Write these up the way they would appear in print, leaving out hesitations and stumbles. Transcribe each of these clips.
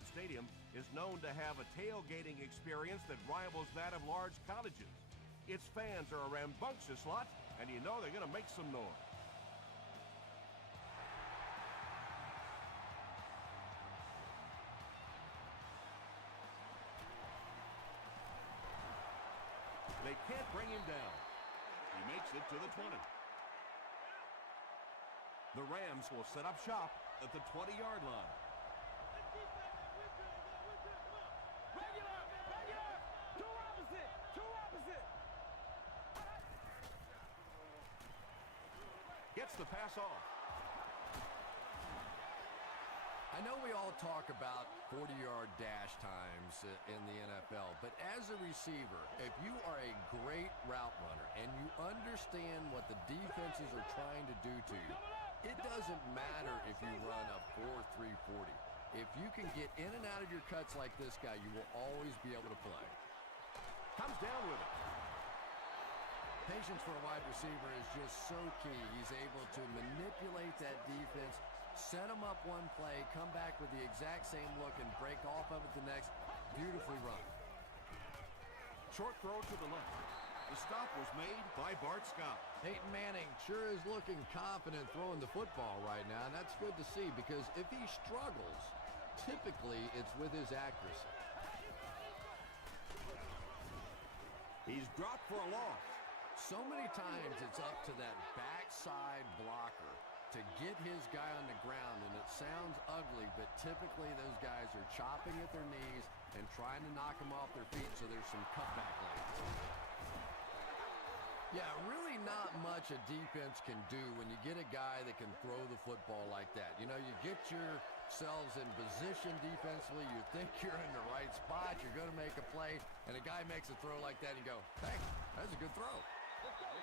Arrowhead Stadium is known to have a tailgating experience that rivals that of large colleges. Its fans are a rambunctious lot, and you know they're going to make some noise. They can't bring him down. He makes it to the 20. The Rams will set up shop at the 20-yard line. Gets the pass off. I know we all talk about 40-yard dash times in the NFL, but as a receiver, if you are a great route runner and you understand what the defenses are trying to do to you, it doesn't matter if you run a 4.3 40. If you can get in and out of your cuts like this guy, you will always be able to play. Comes down with it. Patience for a wide receiver is just so key. He's able to manipulate that defense, set him up one play, come back with the exact same look, and break off of it the next. Beautifully run. Short throw to the left. The stop was made by Bart Scott. Peyton Manning sure is looking confident throwing the football right now, and that's good to see because if he struggles, typically it's with his accuracy. He's dropped for a loss. So many times it's up to that backside blocker to get his guy on the ground, and it sounds ugly, but typically those guys are chopping at their knees and trying to knock them off their feet, so there's some cutback lanes. Yeah, really not much a defense can do when you get a guy that can throw the football like that. You know, you get yourselves in position defensively, you think you're in the right spot, you're going to make a play, and a guy makes a throw like that, and you go, hey, that's a good throw.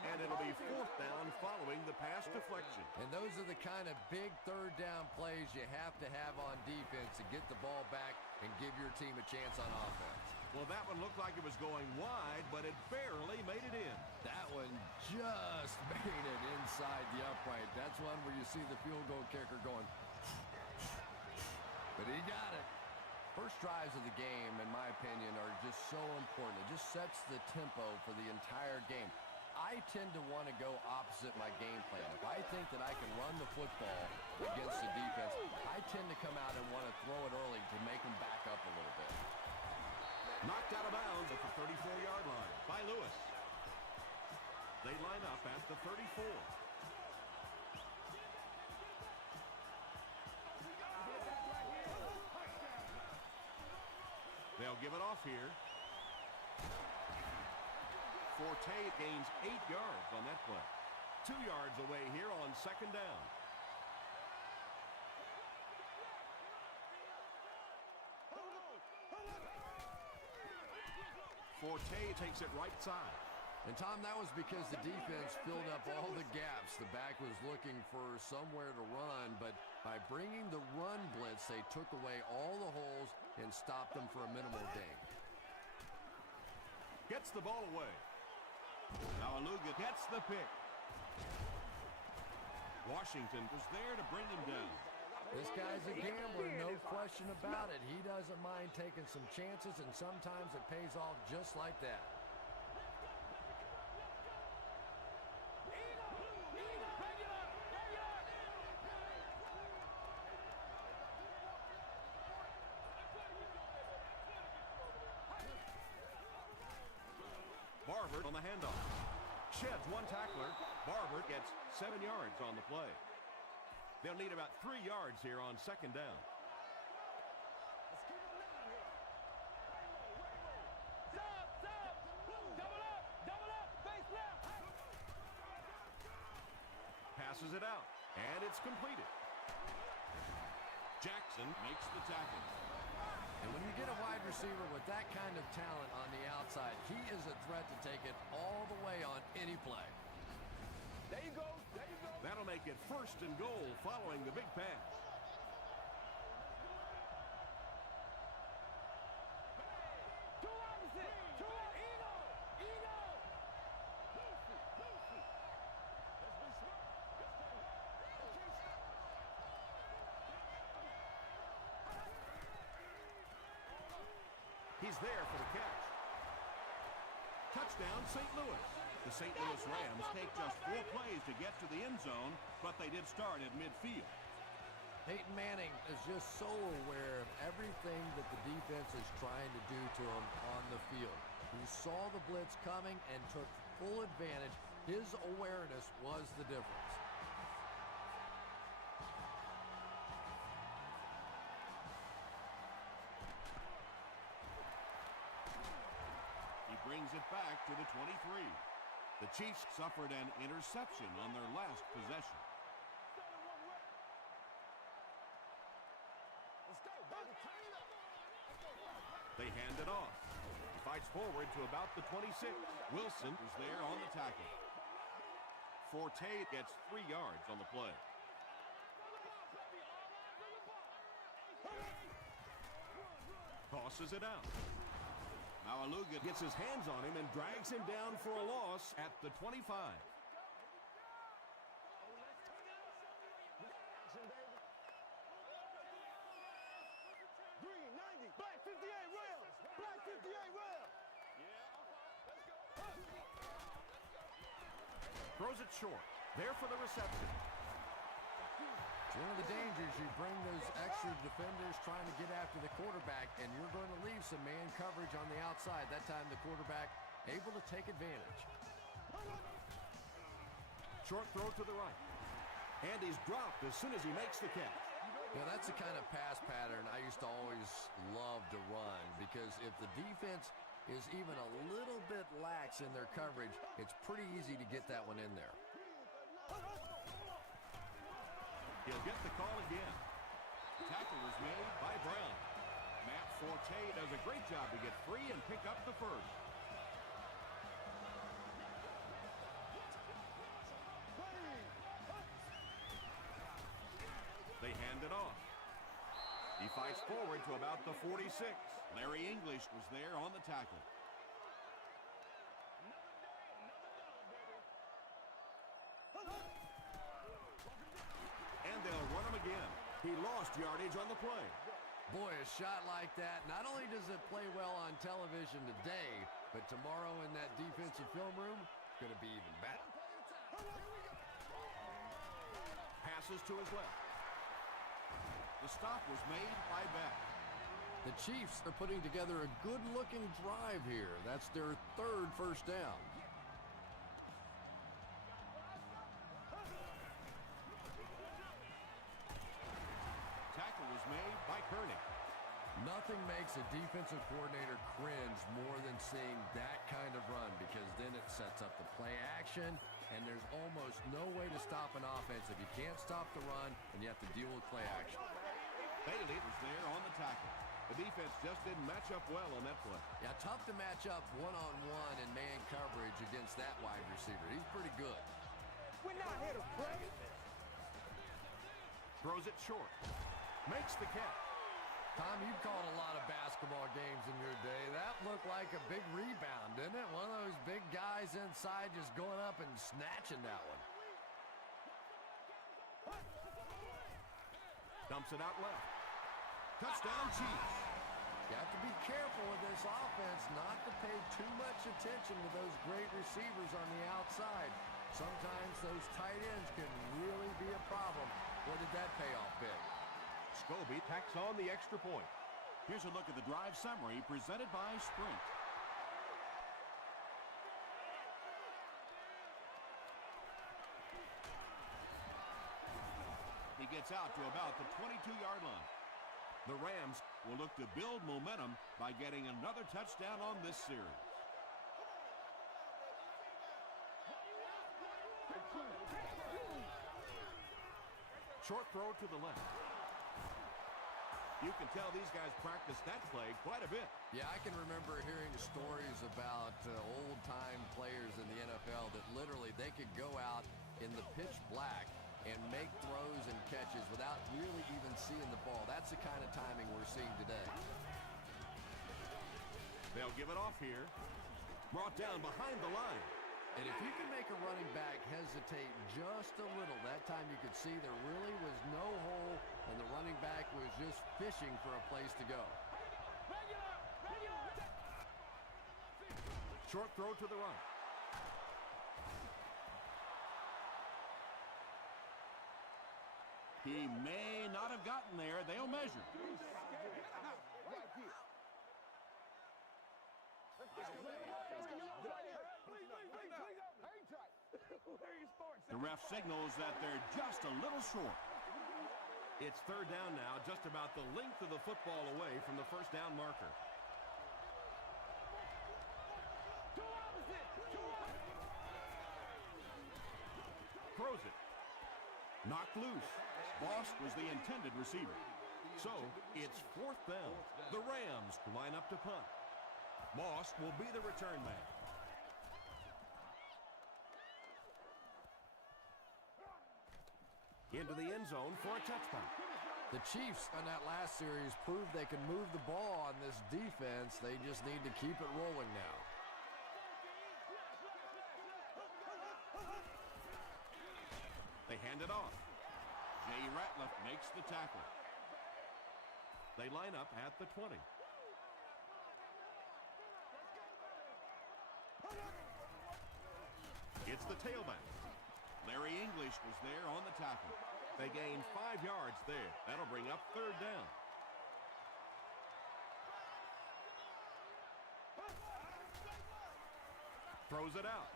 And it'll be fourth down following the pass deflection. And those are the kind of big third down plays you have to have on defense to get the ball back and give your team a chance on offense. Well, that one looked like it was going wide, but it barely made it in. That one just made it inside the upright. That's one where you see the field goal kicker going, but he got it. First drives of the game, in my opinion, are just so important. It just sets the tempo for the entire game. I tend to want to go opposite my game plan. If I think that I can run the football against the defense, I tend to come out and want to throw it early to make them back up a little bit. Knocked out of bounds at the 34-yard line by Lewis. They line up at the 34. They'll give it off here. Forte gains 8 yards on that play. 2 yards away here on second down. Forte takes it right side. And, Tom, that was because the defense filled up all the gaps. The back was looking for somewhere to run, but by bringing the run blitz, they took away all the holes and stopped them for a minimal gain. Gets the ball away. Now Aluga gets the pick. Washington was there to bring him down. This guy's a gambler, no question about it. He doesn't mind taking some chances, and sometimes it pays off just like that. Barber on the handoff. Sheds one tackler. Barber gets 7 yards on the play. They'll need about 3 yards here on second down. Passes it out, and it's completed. Jackson makes the tackle. And when you get a wide receiver with that kind of talent on the outside, he is a threat to take it all the way on any play. There you go. There you go. That'll make it first and goal following the big pass. Two opposite. Eno. Let's be smart. He's there for the catch. Touchdown, St. Louis. The St. Louis Rams take just 4 plays to get to the end zone, but they did start at midfield. Peyton Manning is just so aware of everything that the defense is trying to do to him on the field. He saw the blitz coming and took full advantage. His awareness was the difference. He brings it back to the 23. The Chiefs suffered an interception on their last possession. They hand it off. He fights forward to about the 26. Wilson is there on the tackle. Forte gets 3 yards on the play. Tosses it out. Maualuga gets his hands on him and drags him down for a loss at the 25. Black 58 rail. Black 58 rail. Throws it short. There for the reception. It's one of the dangers. You bring those extra defenders trying to get after the quarterback, and you're going to leave some man coverage on the outside. That time the quarterback able to take advantage. Short throw to the right. And he's dropped as soon as he makes the catch. Yeah, that's the kind of pass pattern I used to always love to run, because if the defense is even a little bit lax in their coverage, it's pretty easy to get that one in there. He'll get the call again. Tackle was made by Brown. Matt Forte does a great job to get free and pick up the first. They hand it off. He fights forward to about the 46. Larry English was there on the tackle. And they'll run him again. He lost yardage on the play. Boy, a shot like that, not only does it play well on television today, but tomorrow in that defensive film room, it's going to be even better. Passes to his left. The stop was made by Beck. The Chiefs are putting together a good-looking drive here. That's their 3rd first down. Tackle was made by Kearney. Nothing makes a defensive coordinator cringe more than seeing that kind of run, because then it sets up the play action, and there's almost no way to stop an offense if you can't stop the run and you have to deal with play action. Bailey was there on the tackle. The defense just didn't match up well on that play. Yeah, tough to match up one-on-one in man coverage against that wide receiver. He's pretty good. We're not here to play. Throws it short. Makes the catch. Tom, you've called a lot of basketball games in your day. That looked like a big rebound, didn't it? One of those big guys inside just going up and snatching that one. Dumps it out left. Touchdown, Chiefs. You have to be careful with this offense not to pay too much attention to those great receivers on the outside. Sometimes those tight ends can really be a problem. What did that pay off big? Scobie tacks on the extra point. Here's a look at the drive summary presented by Sprint. He gets out to about the 22-yard line. The Rams will look to build momentum by getting another touchdown on this series. Short throw to the left. You can tell these guys practice that play quite a bit. Yeah, I can remember hearing stories about old-time players in the NFL that literally they could go out in the pitch black and make throws and catches without really even seeing the ball. That's the kind of timing we're seeing today. They'll give it off here. Brought down behind the line. And if you can make a running back hesitate just a little, that time you could see there really was no hole, and the running back was just fishing for a place to go. Regular. Short throw to the right. He may not have gotten there. They'll measure. The ref signals that they're just a little short. It's third down now, just about the length of the football away from the first down marker. Throws it. Knocked loose. Moss was the intended receiver. So, it's fourth down. The Rams line up to punt. Moss will be the return man. Into the end zone for a touchdown. The Chiefs on that last series proved they can move the ball on this defense. They just need to keep it rolling now. They hand it off. Jay Ratliff makes the tackle. They line up at the 20. It's the tailback. Larry English was there on the tackle. They gain 5 yards there. That'll bring up third down. Throws it out.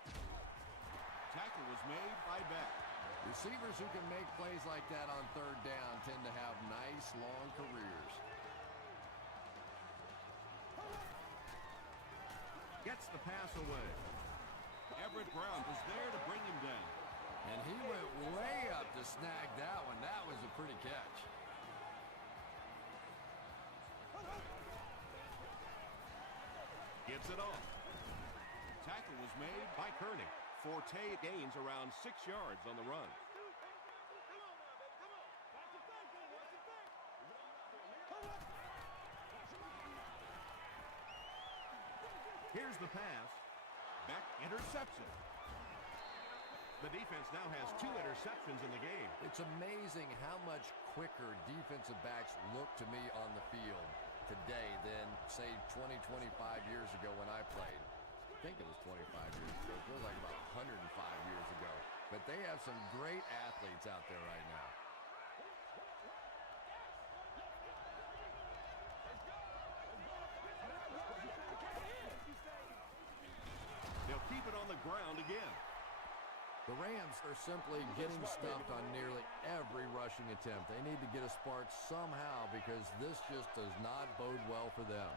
Tackle was made by Beck. Receivers who can make plays like that on third down tend to have nice, long careers. Gets the pass away. Everett Brown was there to bring him down. And he went way up to snag that one. That was a pretty catch. Gets it off. Tackle was made By Kearney. Forte gains around 6 yards on the run. Here's the pass. Beck intercepts it. The defense now has 2 interceptions in the game. It's amazing how much quicker defensive backs look to me on the field today than, say, 20, 25 years ago when I played. I think it was 25 years ago. It feels like about 105 years ago. But they have some great athletes out there right now. They'll keep it on the ground again. The Rams are simply getting stuffed on nearly every rushing attempt. They need to get a spark somehow because this just does not bode well for them.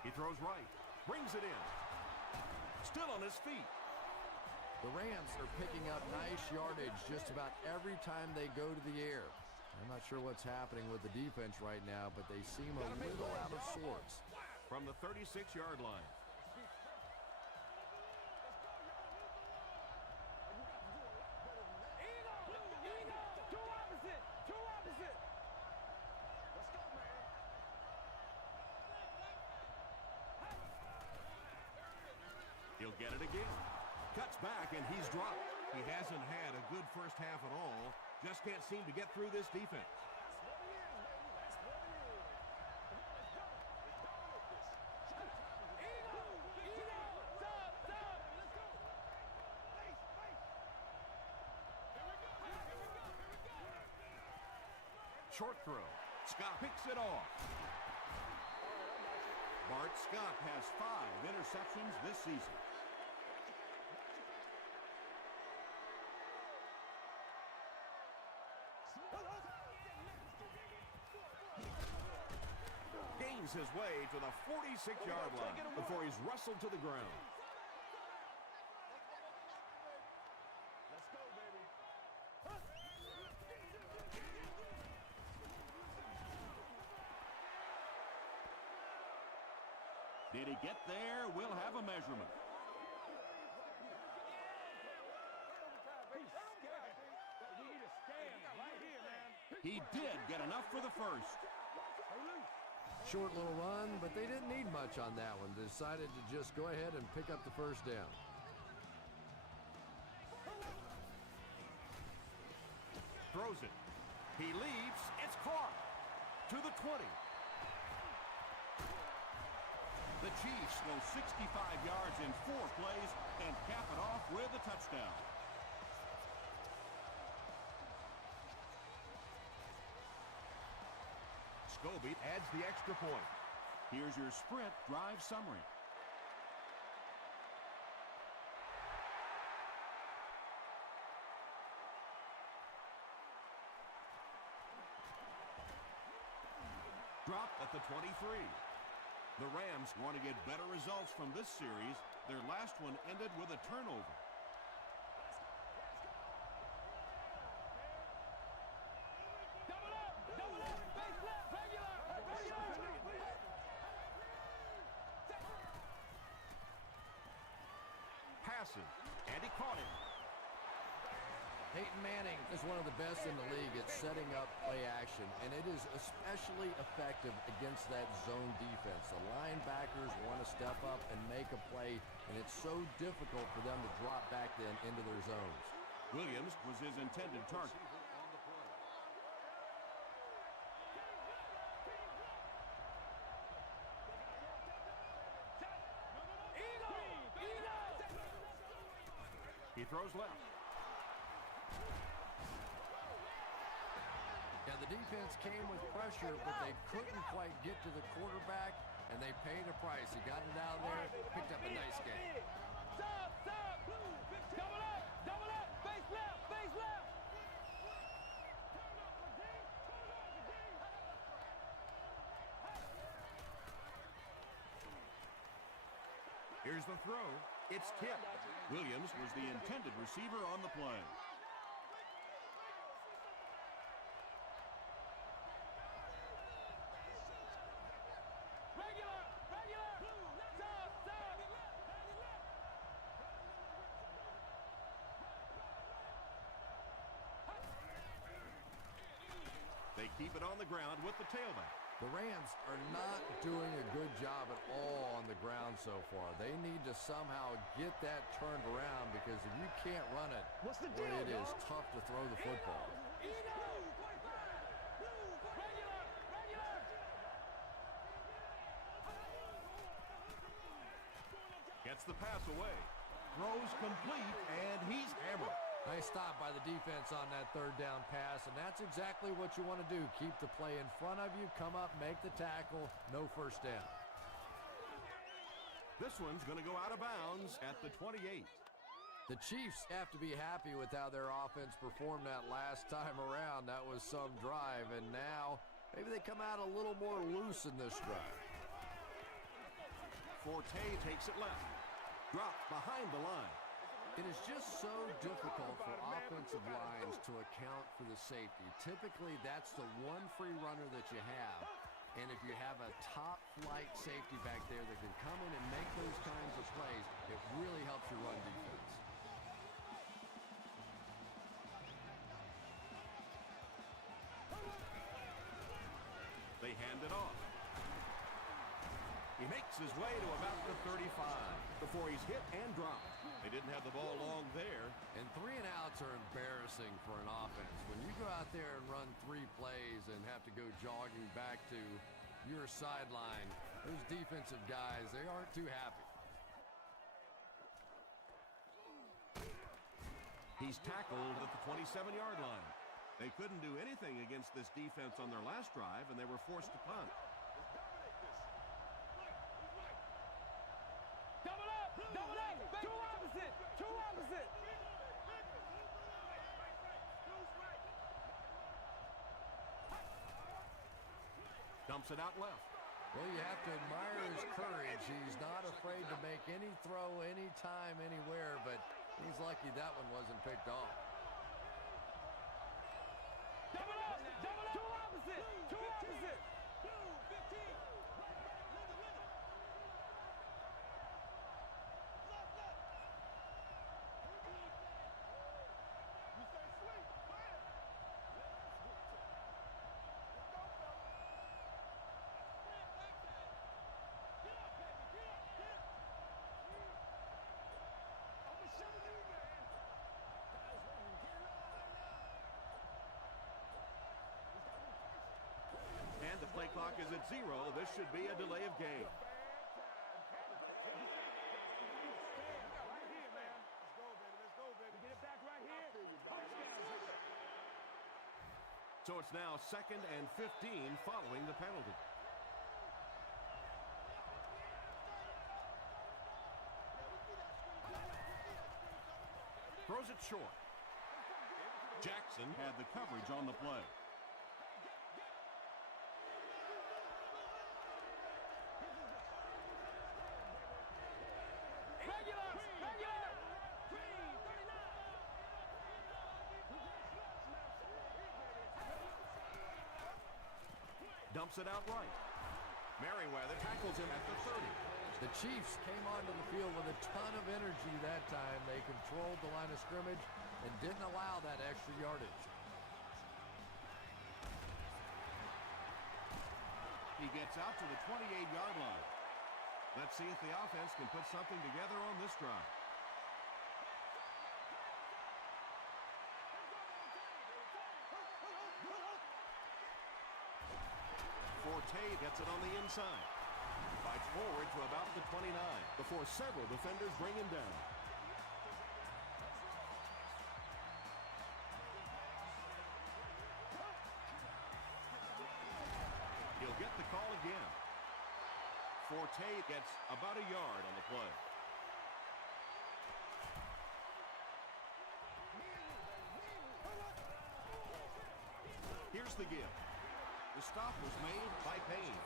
He throws right. Brings it in. Still on his feet. The Rams are picking up nice yardage just about every time they go to the air. I'm not sure what's happening with the defense right now, but they seem a little out of sorts. From the 36-yard line. He'll get it again. Cuts back, and he's dropped. He hasn't had a good first half at all. Just can't seem to get through this defense. Short throw. Scott picks it off. Bart Scott has 5 interceptions this season. Gains his way to the 46-yard line before he's wrestled to the ground. Did he get there? We'll have a measurement. He did get enough for the first. Short little run, but they didn't need much on that one. They decided to just go ahead and pick up the first down. Throws it. He leaps. It's caught. To the 20. The Chiefs go 65 yards in 4 plays and cap it off with a touchdown. Scobie adds the extra point. Here's your sprint drive summary. Dropped at the 23. The Rams want to get better results from this series. Their last one ended with a turnover. Passing, and he caught him. Peyton Manning is one of the best in the league at setting up play action, and it is especially effective against that zone defense. The linebackers want to step up and make a play, and it's so difficult for them to drop back then into their zones. Williams was his intended target. He throws left. Yeah, the defense came with pressure, but they couldn't quite get to the quarterback, and they paid a price. He got it out of there, picked up a nice game. Stop! Double up! Face left! Here's the throw. It's tipped. Williams was the intended receiver on the play. Regular! Stop! They keep it on the ground with the tailback. The Rams are not doing a good job at all on the ground so far. They need to somehow get that turned around, because if you can't run it, What's the boy, deal, it is dog? tough to throw the football. Gets the pass away. Throws complete, and he's hammered. Nice stop by the defense on that third down pass, and that's exactly what you want to do. Keep the play in front of you, come up, make the tackle, no first down. This one's going to go out of bounds at the 28. The Chiefs have to be happy with how their offense performed that last time around. That was some drive, and now maybe they come out a little more loose in this drive. Forte takes it left. Dropped behind the line. It is just so difficult for offensive lines to account for the safety. Typically, that's the one free runner that you have. And if you have a top-flight safety back there that can come in and make those kinds of plays, it really helps your run defense. They hand it off. He makes his way to about the 35 before he's hit and dropped. They didn't have the ball long there. And 3 and outs are embarrassing for an offense. When you go out there and run 3 plays and have to go jogging back to your sideline, those defensive guys, they aren't too happy. He's tackled at the 27-yard line. They couldn't do anything against this defense on their last drive, and they were forced to punt. Double up! Two opposite! Dumps it out left. Well, you have to admire his courage. He's not afraid to make any throw, anytime, anywhere, but he's lucky that one wasn't picked off. Double up! Two opposite! is at 0. This should be a delay of game. So it's now 2nd and 15 following the penalty. Throws it short. Jackson had the coverage on the play. Dumps it out right. Merriweather tackles him at the 30. The Chiefs came onto the field with a ton of energy that time. They controlled the line of scrimmage and didn't allow that extra yardage. He gets out to the 28-yard line. Let's see if the offense can put something together on this drive. Forte gets it on the inside. Fights forward to about the 29 before several defenders bring him down. He'll get the call again. Forte gets about a yard on the play. Here's the give. The stop was made by Payne.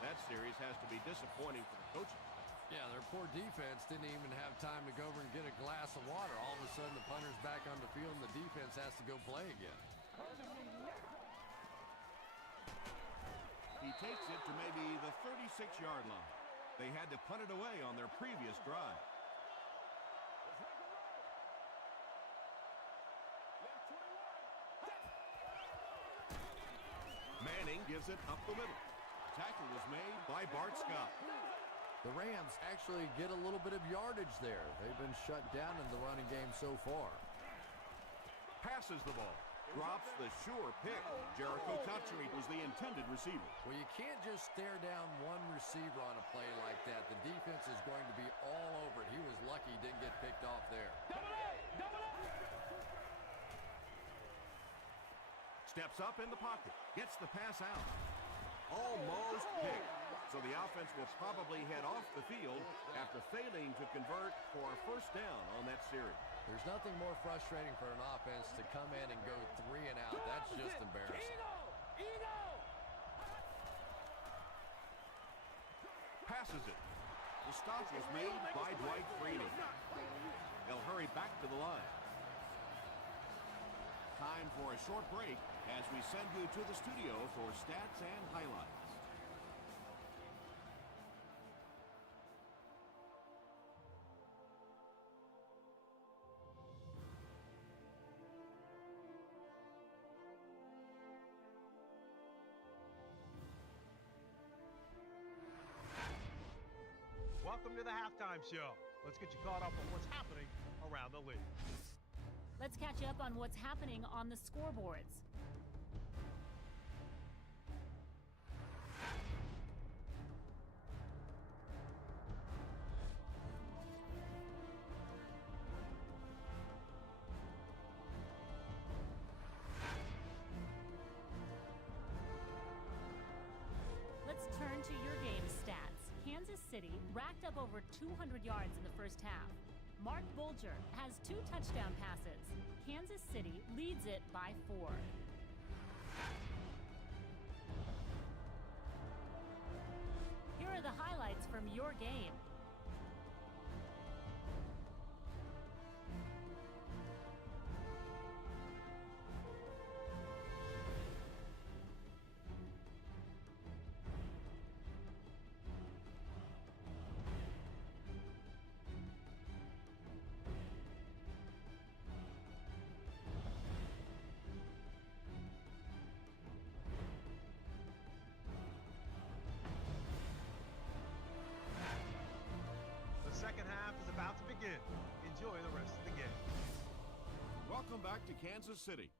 That series has to be disappointing for the coaches. Yeah, their poor defense didn't even have time to go over and get a glass of water. All of a sudden, the punter's back on the field, and the defense has to go play again. He takes it to maybe the 36-yard line. They had to punt it away on their previous drive. Manning gives it up the middle. Tackle was made by Bart Scott. The Rams actually get a little bit of yardage there. They've been shut down in the running game so far. Passes the ball. Drops the sure pick. Jericho Cotchery was the intended receiver. Well, you can't just stare down one receiver on a play like that. The defense is going to be all over it. He was lucky he didn't get picked off there. Steps up in the pocket. Gets the pass out. Almost picked. So the offense will probably head off the field after failing to convert for a first down on that series. There's nothing more frustrating for an offense to come in and go 3 and out. That's just embarrassing. Passes it. The stop was made by Dwight Freeney. They'll hurry back to the line. Time for a short break as we send you to the studio for stats and highlights. Welcome to the halftime show. Let's get you caught up on what's happening around the league. Let's catch up on what's happening on the scoreboards. Let's turn to your game stats. Kansas City racked up over 200 yards in the first half. Mark Bulger has 2 touchdown passes. Kansas City leads it by 4. Here are the highlights from your game. The second half is about to begin. Enjoy the rest of the game. Welcome back to Kansas City.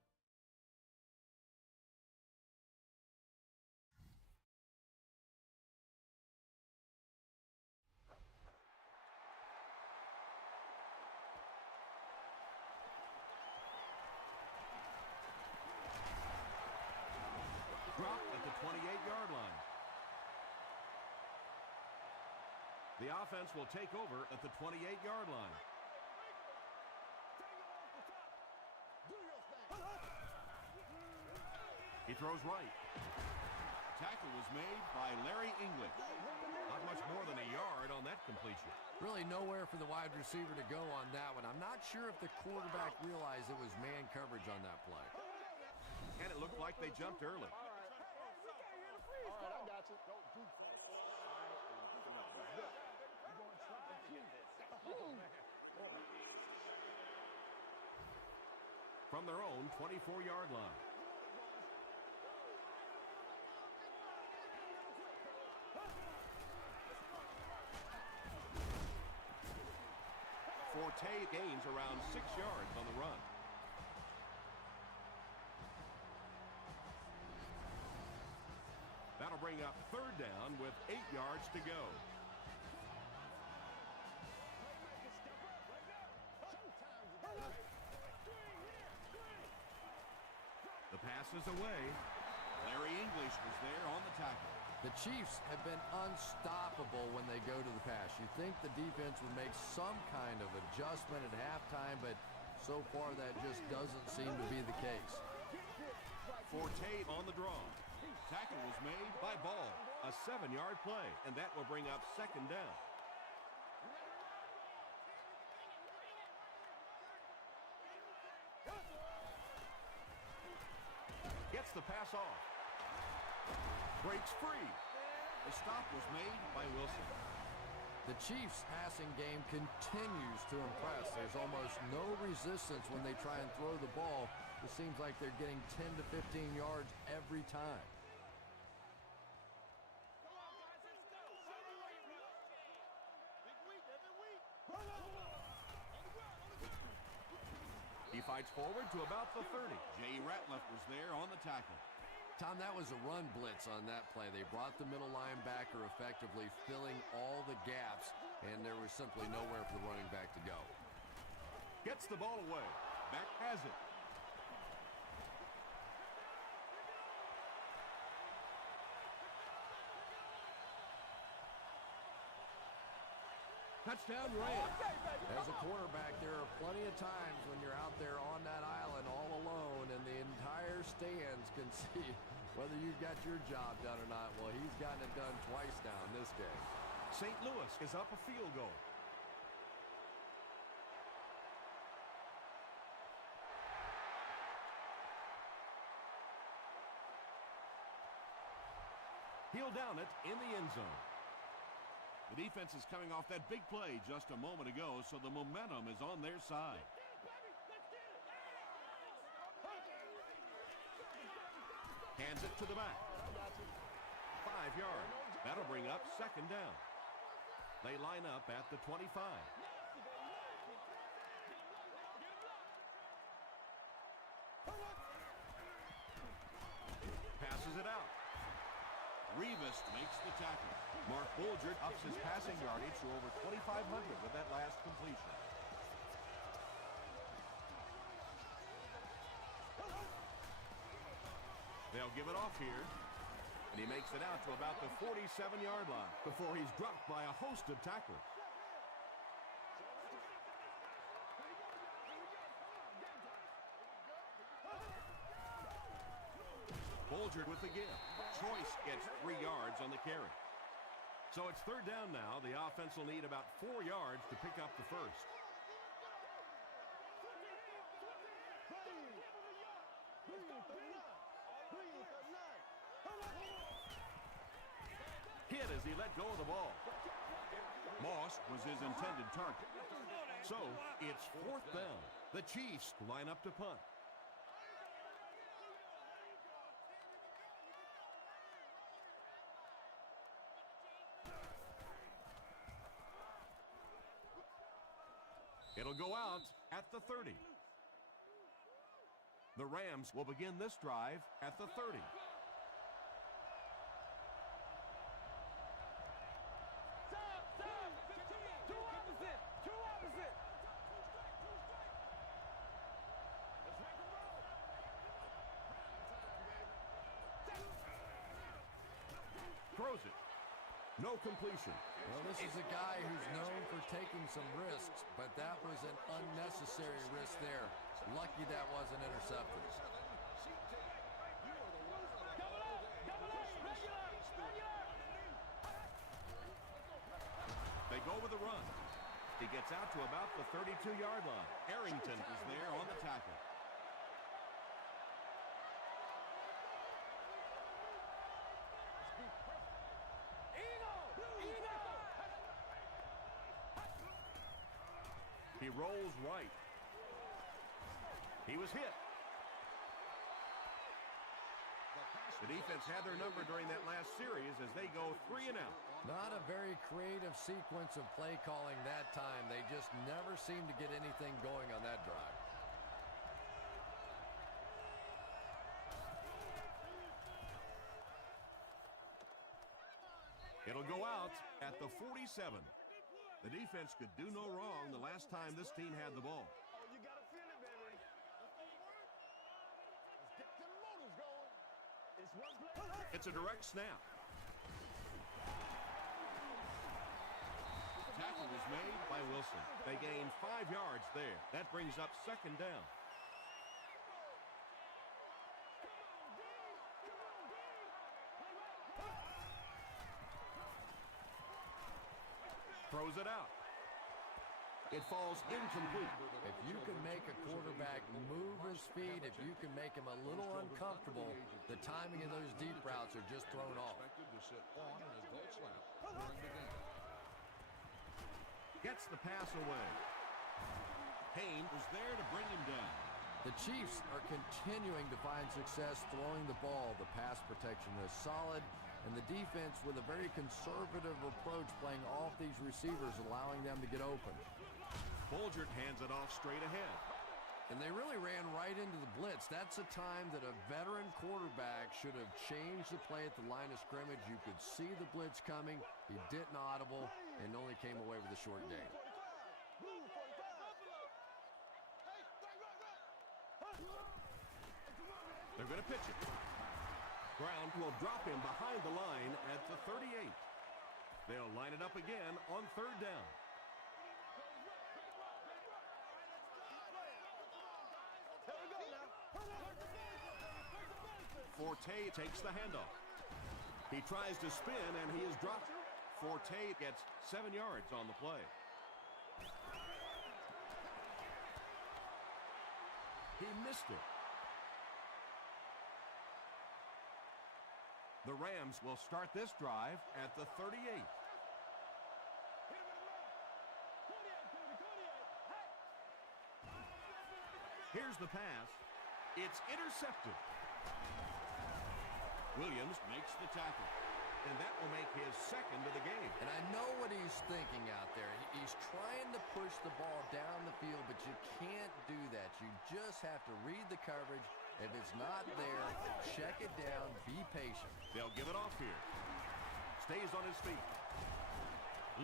The offense will take over at the 28-yard line. He throws right. Tackle was made by Larry English. Not much more than a yard on that completion. Really nowhere for the wide receiver to go on that one. I'm not sure if the quarterback realized it was man coverage on that play. And it looked like they jumped early. From their own 24-yard line. Forte gains around 6 yards on the run. That'll bring up third down with 8 yards to go. The pass is away. Larry English was there on the tackle. The Chiefs have been unstoppable when they go to the pass. You think the defense would make some kind of adjustment at halftime, but so far that just doesn't seem to be the case. Forte on the draw. Tackle was made by Ball. A 7-yard play, and that will bring up second down. Gets the pass off. Breaks free. The stop was made by Wilson. The Chiefs' passing game continues to impress. There's almost no resistance when they try and throw the ball. It seems like they're getting 10 to 15 yards every time. He fights forward to about the 30. Jay Ratliff was there on the tackle. Tom, that was a run blitz on that play. They brought the middle linebacker effectively filling all the gaps, and there was simply nowhere for the running back to go. Gets the ball away. Back has it. Touchdown Rams. As a quarterback, there are plenty of times when you're out there on that island all alone and the entire stands can see whether you've got your job done or not. Well, he's gotten it done twice now in this game. St. Louis is up a field goal. He'll down it in the end zone. The defense is coming off that big play just a moment ago, so the momentum is on their side. Hands it to the back. 5 yards. That'll bring up second down. They line up at the 25. Passes it out. Revis makes the tackle. Mark Bulger ups his passing yardage to over 2,500 with that last completion. They'll give it off here. And he makes it out to about the 47-yard line before he's dropped by a host of tacklers. Bulger with the give. Choice gets 3 yards on the carry. So it's third down now. The offense will need about 4 yards to pick up the first. Hit as he let go of the ball. Moss was his intended target. So it's fourth down. The Chiefs line up to punt. It'll go out at the 30. The Rams will begin this drive at the 30. Throws it. no completion. Well, this is a guy who's known for taking some risks, but that was an unnecessary risk there. Lucky that wasn't intercepted. They go with the run. He gets out to about the 32-yard line. Arrington is there on the tackle. He rolls right. He was hit. The defense had their number during that last series as they go 3 and out. Not a very creative sequence of play calling that time. They just never seem to get anything going on that drive. It'll go out at the 47. The defense could do no wrong the last time this team had the ball. You gotta feel it, baby. Let's get them motors going. It's one play. It's a direct snap. Tackle was made by Wilson. They gain 5 yards there. That brings up 2nd down. Throws it out. It falls incomplete. If you can make a quarterback move his feet, if you can make him a little uncomfortable, the timing of those deep routes are just thrown off. Gets the pass away. Payne was there to bring him down. The Chiefs are continuing to find success throwing the ball. The pass protection is solid, and the defense with a very conservative approach playing off these receivers, allowing them to get open. Bulgert hands it off straight ahead. And they really ran right into the blitz. That's a time that a veteran quarterback should have changed the play at the line of scrimmage. You could see the blitz coming. He didn't audible and only came away with a short gain. They're going to pitch it. Brown will drop him behind the line at the 38. They'll line it up again on 3rd down. Forte takes the handoff. He tries to spin, and he is dropped. Forte gets 7 yards on the play. He missed it. The Rams will start this drive at the 38. Here's the pass. It's intercepted. Williams makes the tackle, and that will make his 2nd of the game. And I know what he's thinking out there. He's trying to push the ball down the field, but you can't do that. You just have to read the coverage. If it's not there, check it down, be patient. They'll give it off here. Stays on his feet.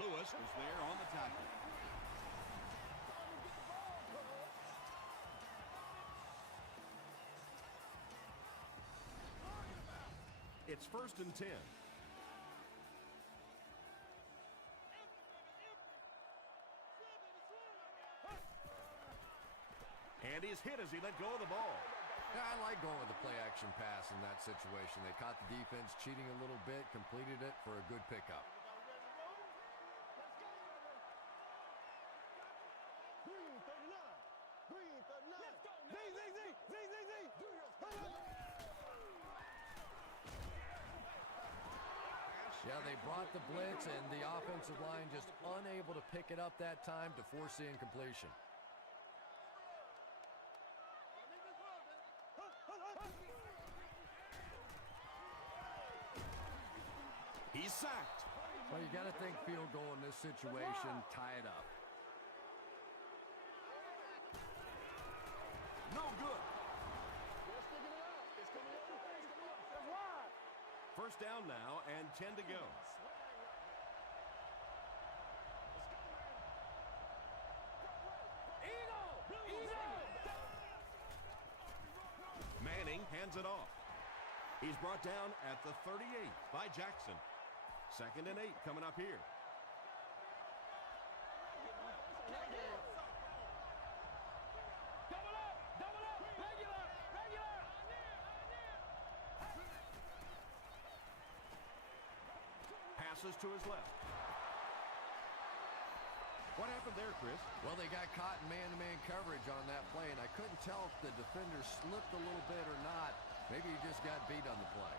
Lewis is there on the tackle. It's 1st and 10. And he's hit as he let go of the ball. Yeah, I like going with the play-action pass in that situation. They caught the defense cheating a little bit, completed it for a good pickup. Yeah, they brought the blitz, and the offensive line just unable to pick it up that time to force the incompletion. He's sacked. Well, you got to think field goal in this situation, tie it up. No good. 1st down now and 10 to go. Manning hands it off. He's brought down at the 38 by Jackson. 2nd and 8 coming up here. Passes to his left. What happened there, Chris? Well, they got caught in man-to-man coverage on that play, and I couldn't tell if the defender slipped a little bit or not. Maybe he just got beat on the play.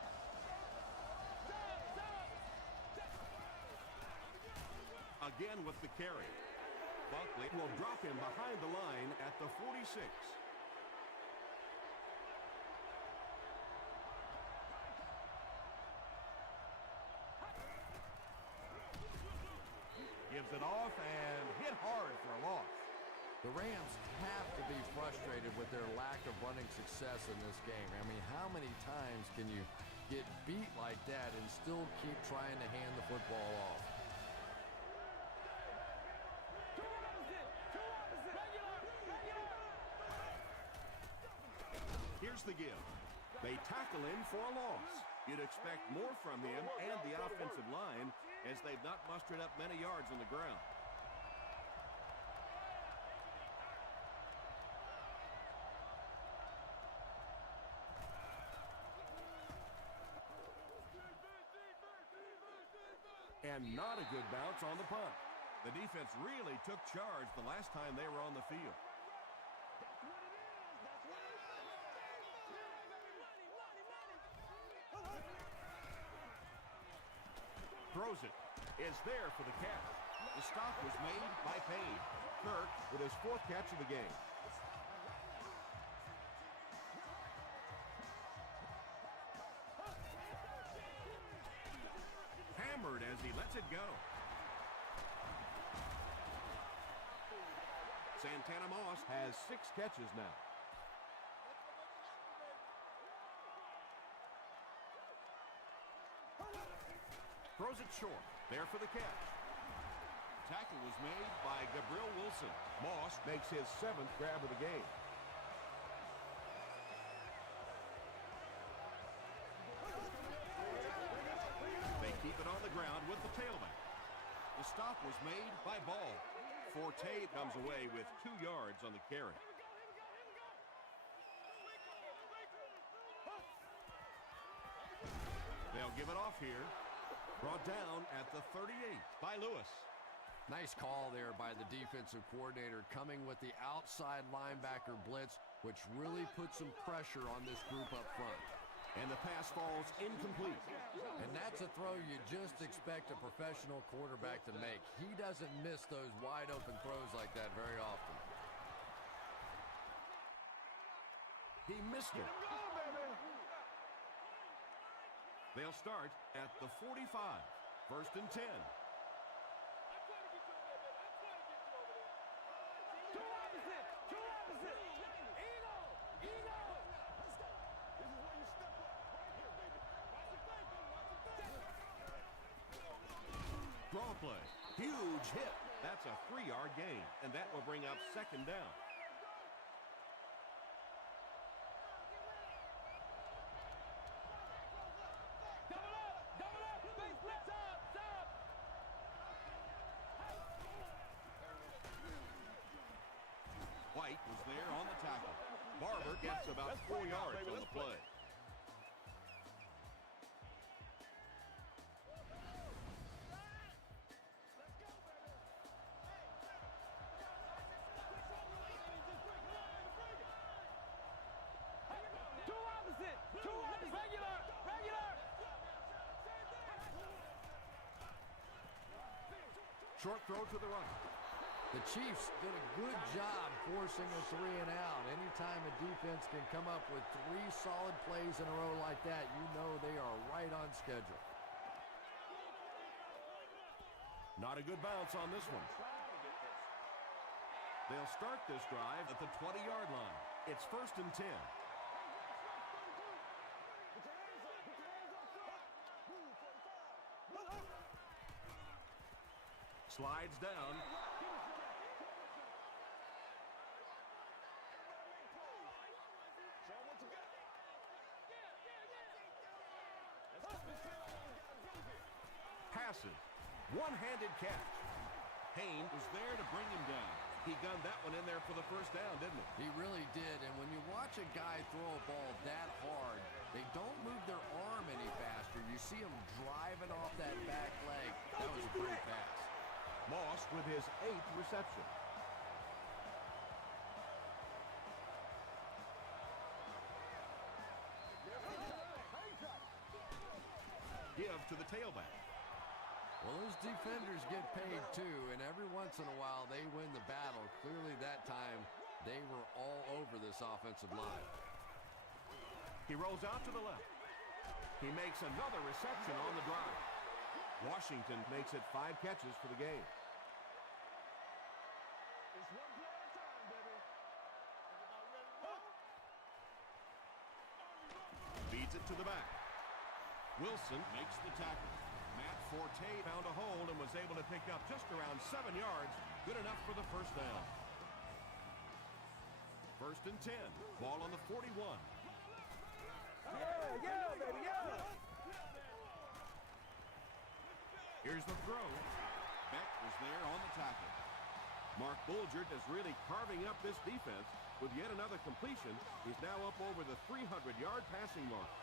Again with the carry. Buckley will drop him behind the line at the 46. Gives it off and hit hard for a loss. The Rams have to be frustrated with their lack of running success in this game. I mean, how many times can you get beat like that and still keep trying to hand the football off? Here's the give. They tackle him for a loss. You'd expect more from him and the offensive line as they've not mustered up many yards on the ground. And not a good bounce on the punt. The defense really took charge the last time they were on the field. Throws it. Is there for the catch. The stop was made by Payne. Kirk with his 4th catch of the game. Hammered as he lets it go. Santana Moss has 6 catches now. Throws it short. There for the catch. Tackle was made by Gabriel Wilson. Moss makes his 7th grab of the game. They keep it on the ground with the tailback. The stop was made by Ball. Forte comes away with 2 yards on the carry. They'll give it off here. Brought down at the 38 by Lewis. Nice call there by the defensive coordinator, coming with the outside linebacker blitz, which really put some pressure on this group up front. And the pass falls incomplete. And that's a throw you just expect a professional quarterback to make. He doesn't miss those wide open throws like that very often. He missed it. They'll start at the 45. 1st and 10. Draw play. Huge hit. That's a 3-yard gain, and that will bring up 2nd down. White was there on the tackle. Barber gets about 4 yards on the play. Short throw to the right. The Chiefs did a good job forcing a 3 and out. Anytime a defense can come up with 3 solid plays in a row like that, you know they are right on schedule. Not a good bounce on this one. They'll start this drive at the 20-yard line. It's 1st and 10. Slides down. One-handed catch. Payne was there to bring him down. He gunned that one in there for the first down, didn't he? He really did, and when you watch a guy throw a ball that hard, they don't move their arm any faster. You see him driving off that back leg. That was a great pass. Moss with his 8th reception. Give to the tailback. Well, those defenders get paid too, and every once in a while they win the battle. Clearly that time they were all over this offensive line. He rolls out to the left. He makes another reception on the drive. Washington makes it 5 catches for the game. It's one play at a time, baby. Everybody ready to roll? Feeds it to the back. Wilson makes the tackle. Matt Forte found a hole and was able to pick up just around 7 yards. Good enough for the first down. 1st and 10. Ball on the 41. Yeah, baby, yeah. Here's the throw. Beck was there on the tackle. Mark Bulgert is really carving up this defense with yet another completion. He's now up over the 300-yard passing mark.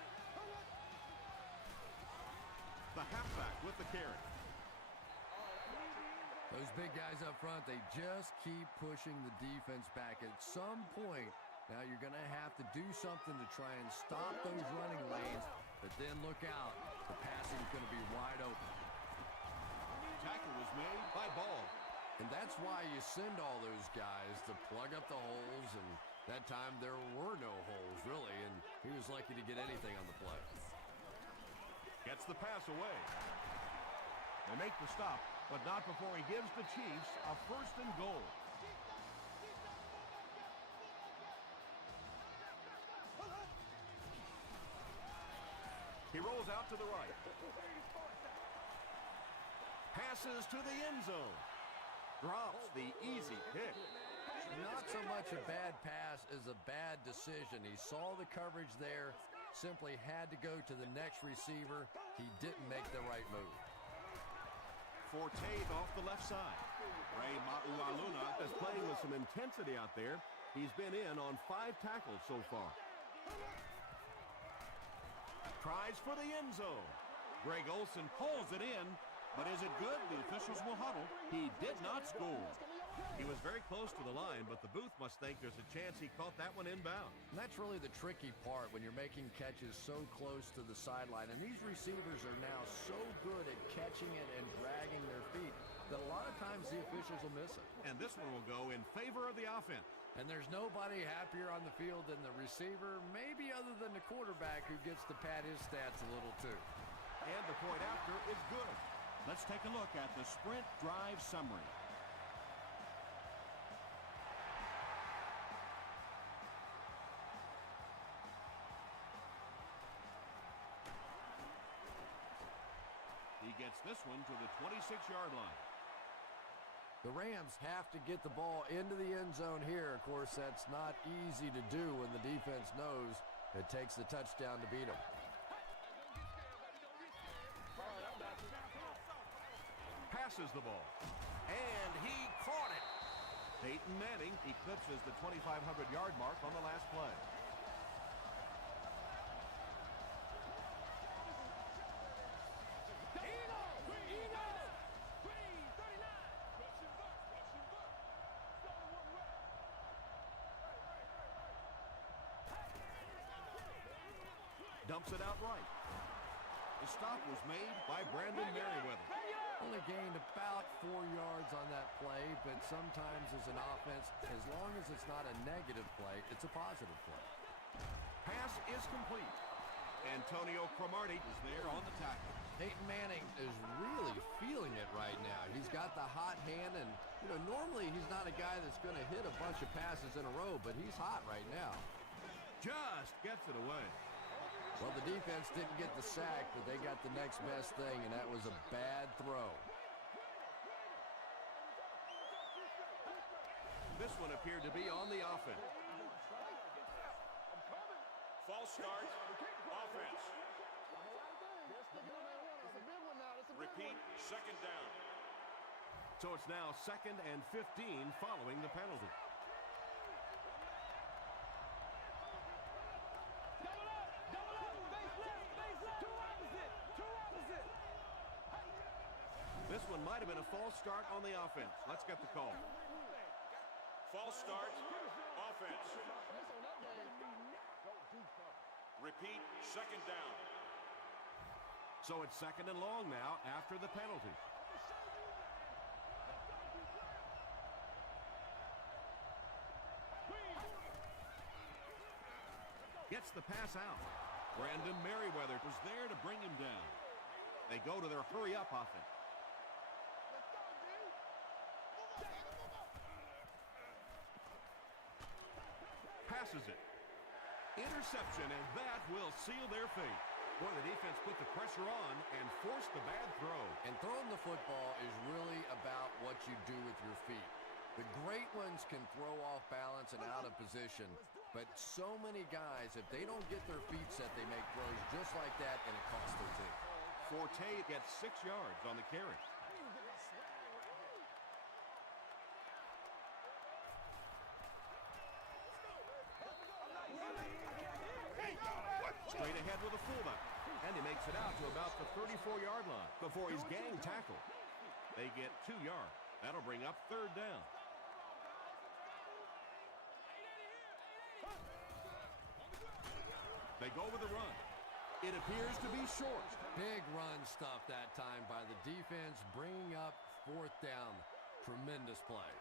The halfback with the carry. Those big guys up front, they just keep pushing the defense back. At some point, now you're going to have to do something to try and stop those running lanes, but then look out. The passing is going to be wide open. Tackle was made by Ball. And that's why you send all those guys to plug up the holes, and that time there were no holes, really, and he was lucky to get anything on the play. Gets the pass away. They make the stop, but not before he gives the Chiefs a 1st and goal. He rolls out to the right. Passes to the end zone. Drops the easy pick. Not so much a bad pass as a bad decision. He saw the coverage there, simply had to go to the next receiver. He didn't make the right move. Forte off the left side. Ray Maualuna is playing with some intensity out there. He's been in on 5 tackles so far. Tries for the end zone. Greg Olsen pulls it in, but is it good? The officials will huddle. He did not score. He was very close to the line, but the booth must think there's a chance he caught that one inbound. And that's really the tricky part when you're making catches so close to the sideline. And these receivers are now so good at catching it and dragging their feet that a lot of times the officials will miss it. And this one will go in favor of the offense. And there's nobody happier on the field than the receiver, maybe other than the quarterback who gets to pad his stats a little too. And the point after is good. Let's take a look at the sprint drive summary. He gets this one to the 26-yard line. The Rams have to get the ball into the end zone here. Of course, that's not easy to do when the defense knows it takes the touchdown to beat them. Passes the ball. And he caught it. Peyton Manning eclipses the 2,500-yard mark on the last play. Dumps it out right. The stop was made by Brandon Merriweather. Only gained about 4 yards on that play, but sometimes as an offense, as long as it's not a negative play, it's a positive play. Pass is complete. Antonio Cromartie is there on the tackle. Peyton Manning is really feeling it right now. He's got the hot hand, and normally he's not a guy that's going to hit a bunch of passes in a row, but he's hot right now. Just gets it away. Well, the defense didn't get the sack, but they got the next best thing, and that was a bad throw. This one appeared to be on the offense. False start, offense. It's a big one now. It's a Repeat, second down. So it's now 2nd and 15 following the penalty. This one might have been a false start on the offense. Let's get the call. False start, offense. Repeat, second down. So it's 2nd and long now after the penalty. Gets the pass out. Brandon Merriweather was there to bring him down. They go to their hurry-up offense. Passes it. Interception, and that will seal their fate. Boy, the defense put the pressure on and forced the bad throw. And throwing the football is really about what you do with your feet. The great ones can throw off balance and out of position, but so many guys, if they don't get their feet set, they make throws just like that, and it costs their team. Forte gets 6 yards on the carry. Straight ahead with a fullback. And he makes it out to about the 34-yard line before he's gang tackled. They get 2 yards. That'll bring up 3rd down. They go with the run. It appears to be short. Big run stuff that time by the defense, bringing up 4th down. Tremendous play.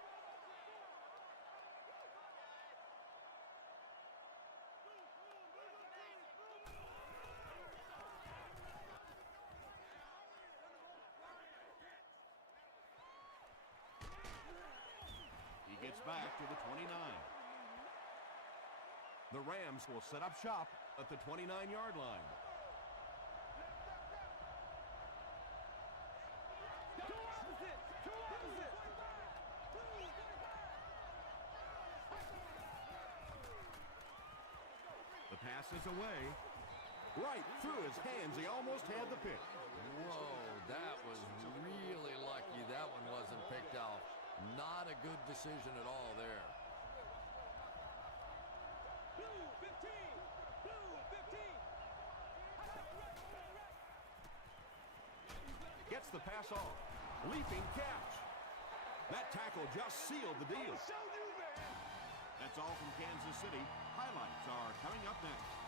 He gets back to the 29. The Rams will set up shop at the 29-yard line. The pass is away. Right through his hands. He almost had the pick. Whoa, that was really lucky that one wasn't picked off. Not a good decision at all there. Gets the pass off. Leaping catch. That tackle just sealed the deal. That's all from Kansas City. Highlights are coming up next.